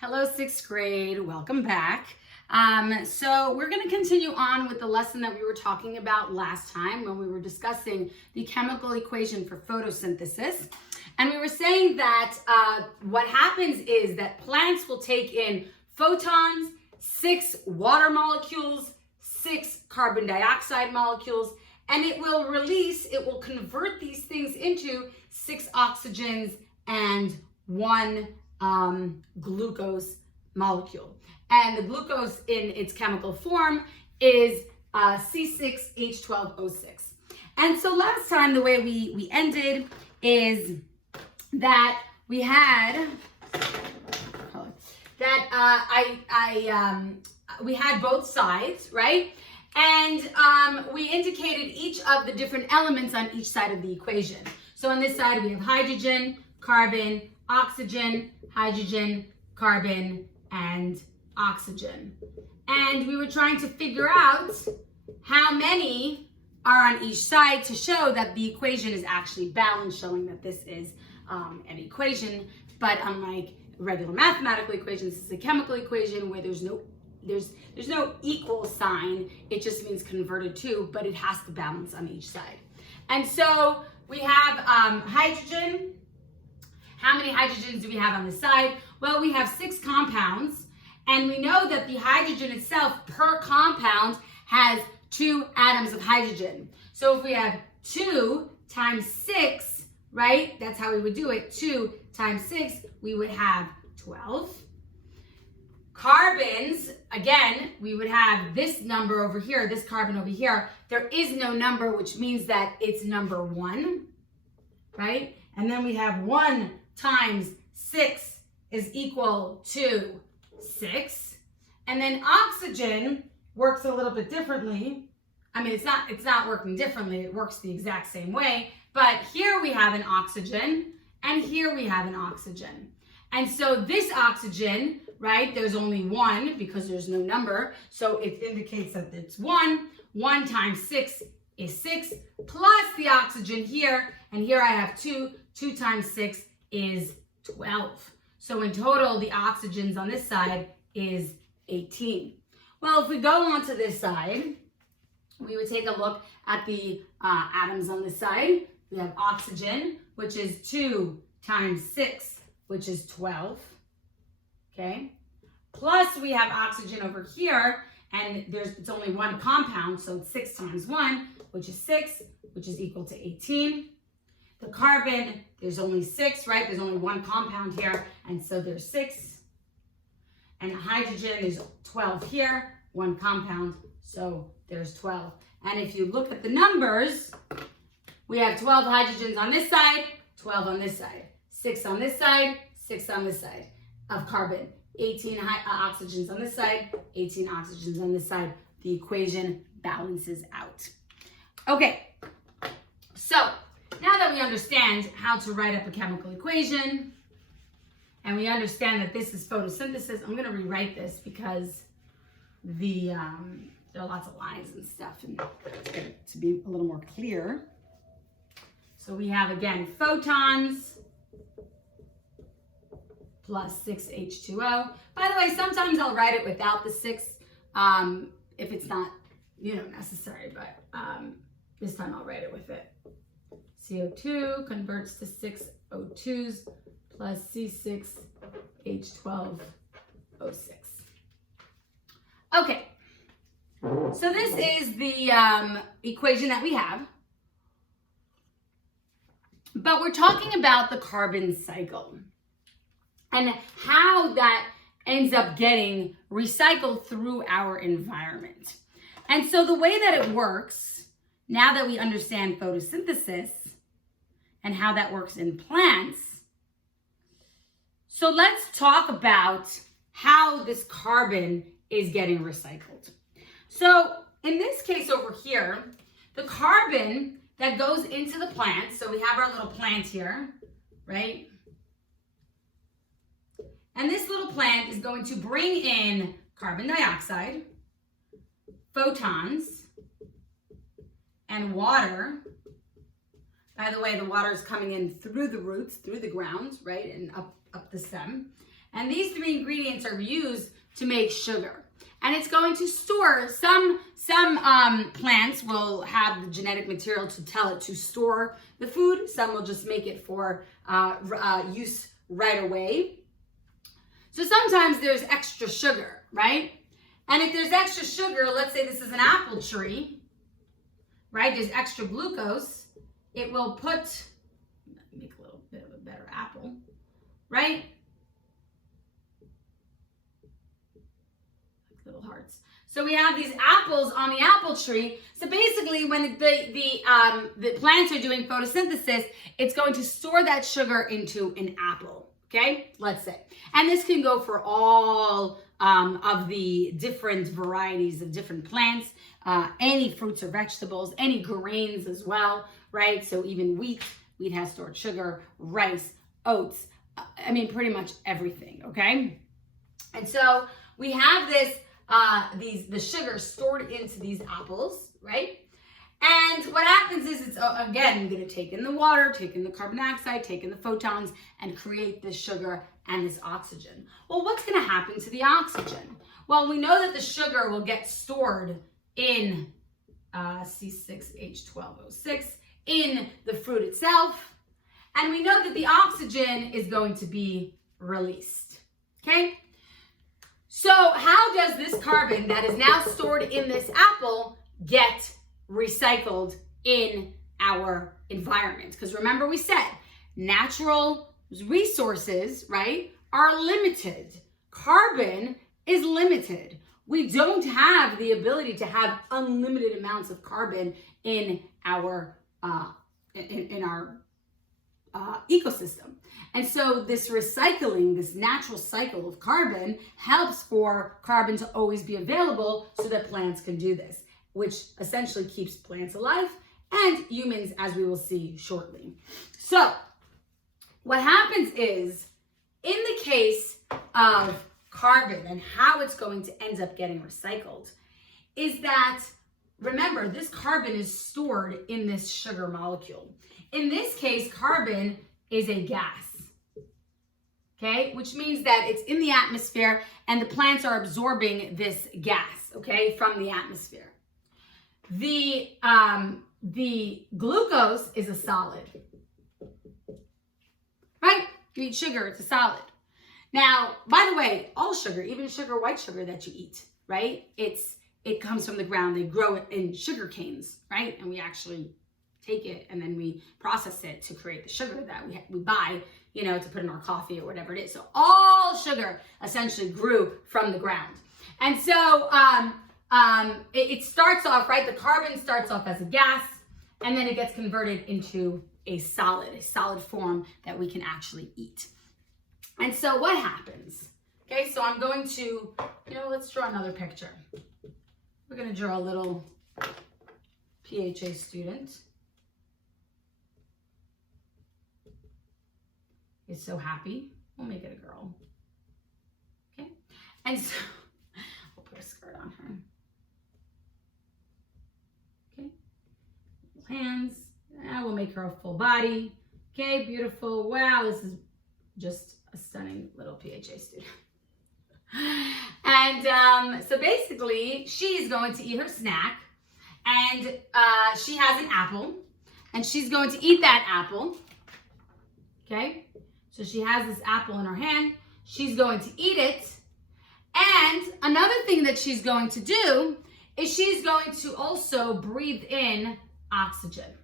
Hello, sixth grade. Welcome back. So we're going to continue on with the lesson that we were talking about last time when we were discussing the chemical equation for photosynthesis. And we were saying that what happens is that plants will take in photons, 6 water molecules, 6 carbon dioxide molecules, and it will convert these things into 6 oxygens and 1 glucose molecule. And the glucose in its chemical form is C6H12O6. And so last time the way we ended is that we had we had both sides, right? And we indicated each of the different elements on each side of the equation. So on this side we have hydrogen, carbon, oxygen, hydrogen, carbon, and oxygen. And we were trying to figure out how many are on each side to show that the equation is actually balanced, showing that this is an equation. But unlike regular mathematical equations, this is a chemical equation where there's no equal sign. It just means converted to, but it has to balance on each side. And so we have hydrogen. How many hydrogens do we have on the side? Well, we have 6 compounds, and we know that the hydrogen itself per compound has 2 atoms of hydrogen. So if we have 2 times 6, right? That's how we would do it. 2 times 6, we would have 12. Carbons, again, we would have this number over here, this carbon over here. There is no number, which means that it's number 1, right? And then we have 1 times 6 is equal to 6. And then oxygen works a little bit differently. I mean, it's not working differently. It works the exact same way. But here we have an oxygen, and here we have an oxygen. And so this oxygen, right, there's only 1 because there's no number. So it indicates that it's 1. 1 times 6 is 6, plus the oxygen here. And here I have 2. 2 times 6 is 12. So in total, the oxygens on this side is 18. Well, if we go on to this side, we would take a look at the atoms on this side. We have oxygen, which is 2 times 6, which is 12. Okay. Plus we have oxygen over here, and it's only 1 compound, so it's 6 times 1, which is 6, which is equal to 18. The carbon, there's only 6, right? There's only 1 compound here, and so there's 6. And the hydrogen, there's 12 here, 1 compound, so there's 12. And if you look at the numbers, we have 12 hydrogens on this side, 12 on this side, 6 on this side, 6 on this side of carbon, 18 oxygens on this side, 18 oxygens on this side. The equation balances out. Okay, so now that we understand how to write up a chemical equation, and we understand that this is photosynthesis, I'm going to rewrite this because there are lots of lines and stuff, and to be a little more clear. So we have, again, photons plus 6H2O. By the way, sometimes I'll write it without the 6 if it's not, necessary, but this time I'll write it with it. CO2 converts to 6 O2s plus C6H12O6. Okay, so this is the equation that we have. But we're talking about the carbon cycle and how that ends up getting recycled through our environment. And so the way that it works, now that we understand photosynthesis and how that works in plants, so let's talk about how this carbon is getting recycled. So in this case over here, the carbon that goes into the plant, so we have our little plant here, right? And this little plant is going to bring in carbon dioxide, photons, and water. By the way, the water is coming in through the roots, through the ground, right, and up the stem. And these three ingredients are used to make sugar. And it's going to store, some plants will have the genetic material to tell it to store the food. Some will just make it for use right away. So sometimes there's extra sugar, right? And if there's extra sugar, let's say this is an apple tree, right? There's extra glucose. It will make a little bit of a better apple, right? Little hearts. So we have these apples on the apple tree. So basically, when the plants are doing photosynthesis, it's going to store that sugar into an apple. Okay, let's say, and this can go for all of the different varieties of different plants, any fruits or vegetables, any grains as well, right? So even wheat has stored sugar, rice, oats. I mean, pretty much everything. Okay, and so we have this. The sugar stored into these apples, right? And what happens is it's, again, going to take in the water, take in the carbon dioxide, take in the photons, and create this sugar and this oxygen. Well, what's going to happen to the oxygen? Well, we know that the sugar will get stored in C6H12O6 in the fruit itself. And we know that the oxygen is going to be released, okay? So how does this carbon that is now stored in this apple get recycled in our environment? Because remember we said natural resources, right, are limited. Carbon is limited. We don't have the ability to have unlimited amounts of carbon in our ecosystem. And so this recycling, this natural cycle of carbon helps for carbon to always be available so that plants can do this, which essentially keeps plants alive and humans, as we will see shortly. So what happens is, in the case of carbon and how it's going to end up getting recycled, is that, remember, this carbon is stored in this sugar molecule. In this case, carbon is a gas. Okay, which means that it's in the atmosphere and the plants are absorbing this gas, okay, from the atmosphere. The glucose is a solid, right? You eat sugar, it's a solid. Now, by the way, all sugar, even sugar, white sugar that you eat, right? It comes from the ground. They grow it in sugar canes, right? And we actually take it and then we process it to create the sugar that we buy, you know, to put in our coffee or whatever it is. So all sugar essentially grew from the ground. And so it starts off, right? The carbon starts off as a gas and then it gets converted into a solid form that we can actually eat. And so what happens? Okay, so I'm going to, you know, let's draw another picture. We're going to draw a little PHA student. Is so happy. We'll make it a girl. Okay? And so we'll put a skirt on her. Okay? Hands. We'll make her a full body. Okay, beautiful. Wow, this is just a stunning little PHA student. And so basically, she's going to eat her snack. And she has an apple. And she's going to eat that apple. Okay? So she has this apple in her hand. She's going to eat it. And another thing that she's going to do is she's going to also breathe in oxygen.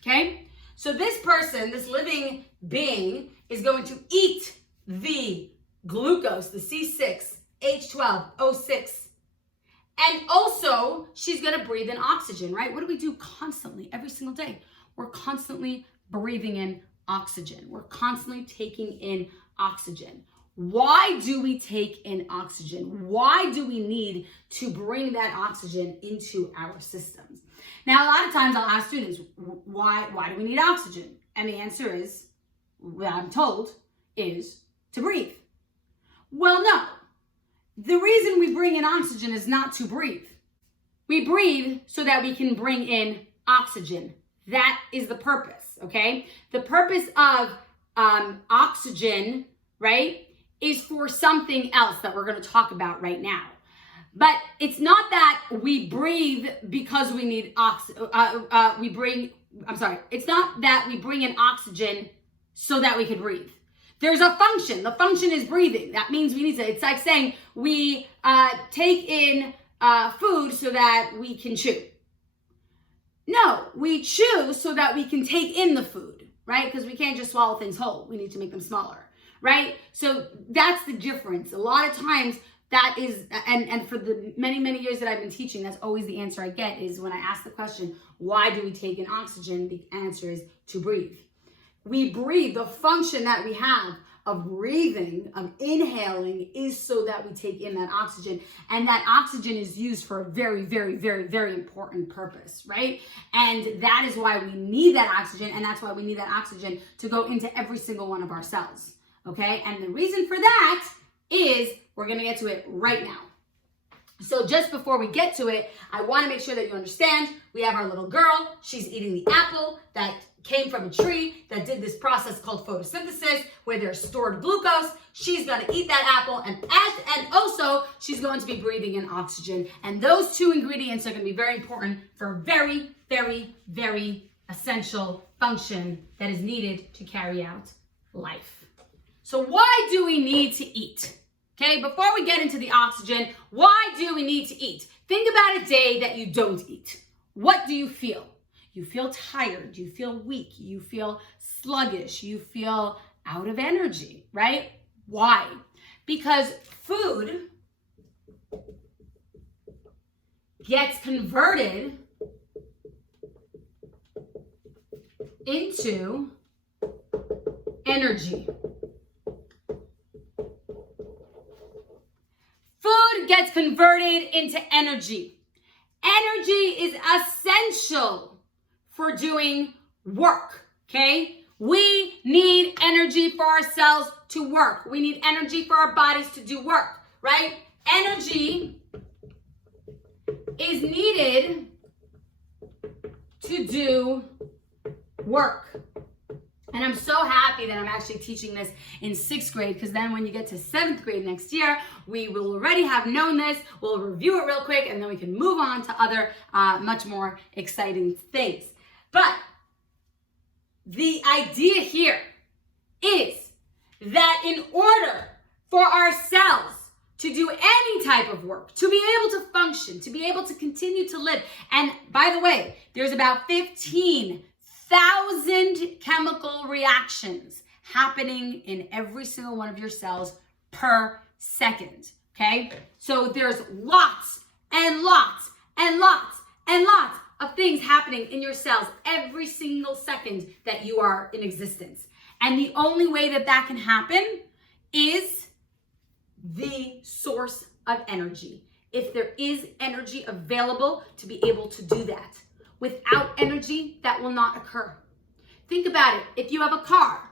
Okay? So this person, this living being, is going to eat the glucose, the C6H12O6. And also, she's going to breathe in oxygen, right? What do we do constantly, every single day? We're constantly breathing in oxygen. We're constantly taking in oxygen. Why do we take in oxygen? Why do we need to bring that oxygen into our systems? Now, a lot of times I'll ask students, why do we need oxygen? And the answer is, what I'm told, is to breathe. Well, no. The reason we bring in oxygen is not to breathe. We breathe so that we can bring in oxygen. That is the purpose, okay? The purpose of oxygen, right, is for something else that we're going to talk about right now. But it's not that we breathe because we need it's not that we bring in oxygen so that we can breathe. There's a function. The function is breathing. That means we need to, it's like saying we take in food so that we can chew. No, we chew so that we can take in the food, right? Because we can't just swallow things whole. We need to make them smaller, right? So that's the difference. A lot of times that is, and for the many, many years that I've been teaching, that's always the answer I get is when I ask the question, why do we take in oxygen? The answer is to breathe. We breathe. The function that we have of breathing, of inhaling, is so that we take in that oxygen. And that oxygen is used for a very, very, very, very important purpose, right? And that is why we need that oxygen. And that's why we need that oxygen to go into every single one of our cells, okay? And the reason for that is, we're going to get to it right now. So just before we get to it, I want to make sure that you understand, we have our little girl. She's eating the apple that came from a tree that did this process called photosynthesis, where there's stored glucose. She's going to eat that apple, and also she's going to be breathing in oxygen. And those two ingredients are going to be very important for a very, very, very essential function that is needed to carry out life. So why do we need to eat? Okay, before we get into the oxygen, why do we need to eat? Think about a day that you don't eat. What do you feel? You feel tired, you feel weak, you feel sluggish, you feel out of energy, right? Why? Because food gets converted into energy. Food gets converted into energy. Energy is essential for doing work, okay? We need energy for our cells to work. We need energy for our bodies to do work, right? Energy is needed to do work. And I'm so happy that I'm actually teaching this in 6th grade, because then when you get to 7th grade next year, we will already have known this. We'll review it real quick, and then we can move on to other much more exciting things. But the idea here is that in order for our cells to do any type of work, to be able to function, to be able to continue to live, and by the way, there's about 15,000 chemical reactions happening in every single one of your cells per second, okay? So there's lots and lots and lots and lots of things happening in your cells every single second that you are in existence. And the only way that that can happen is the source of energy. If there is energy available to be able to do that. Without energy, that will not occur. Think about it. If you have a car,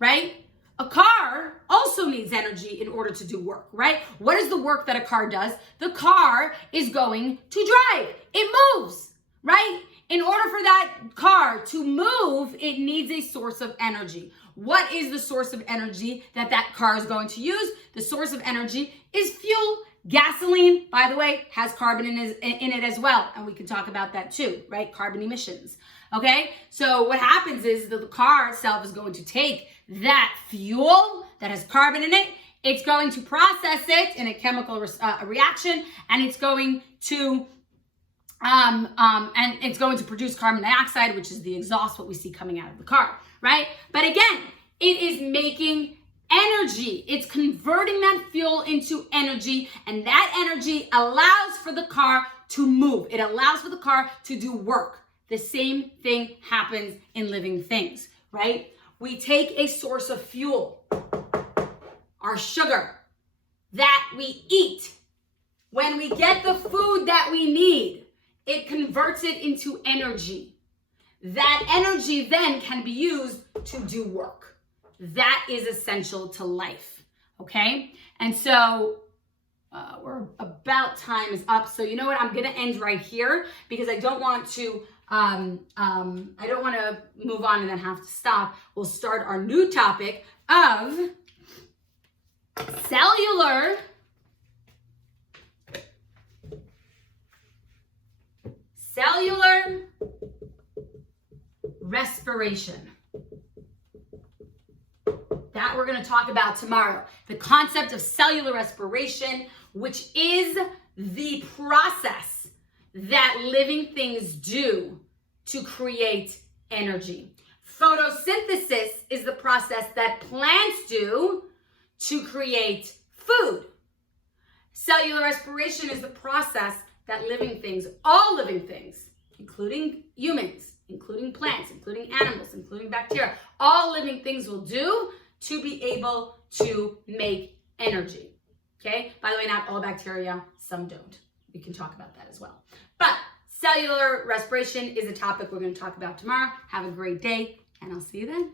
right? A car also needs energy in order to do work, right? What is the work that a car does? The car is going to drive. It moves, right? In order for that car to move, it needs a source of energy. What is the source of energy that that car is going to use? The source of energy is fuel. Gasoline, by the way, has carbon in it as well. And we can talk about that too, right? Carbon emissions. Okay? So what happens is that the car itself is going to take that fuel that has carbon in it. It's going to process it in a chemical reaction, and it's going to produce carbon dioxide, which is the exhaust, what we see coming out of the car, right? But again, it is making energy. It's converting that fuel into energy, and that energy allows for the car to move. It allows for the car to do work. The same thing happens in living things, right? We take a source of fuel, our sugar, that we eat. When we get the food that we need, it converts it into energy. That energy then can be used to do work. That is essential to life, okay? And so we're about time is up. So you know what? I'm gonna end right here because I don't want to move on and then have to stop. We'll start our new topic of respiration. That we're going to talk about tomorrow. The concept of cellular respiration, which is the process that living things do to create energy. Photosynthesis is the process that plants do to create food. Cellular respiration is the process that living things, all living things, including humans, including plants, including animals, including bacteria, all living things will do to be able to make energy. Okay? By the way, not all bacteria, some don't. We can talk about that as well. But cellular respiration is a topic we're going to talk about tomorrow. Have a great day, and I'll see you then.